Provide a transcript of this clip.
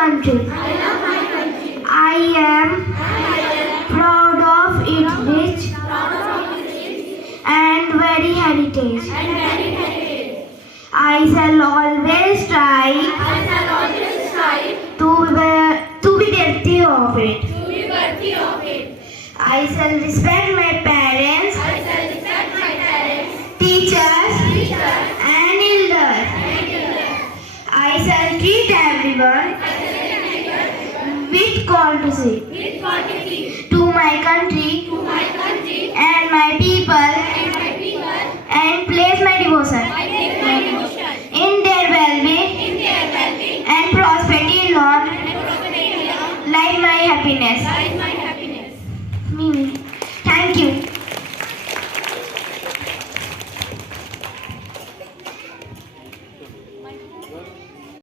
country. I am proud of its rich and very heritage. I shall always strive to be worthy of it. I shall respect my parents, teachers, and elders. I shall treat everyone with courtesy to my country and my people and place my devotion.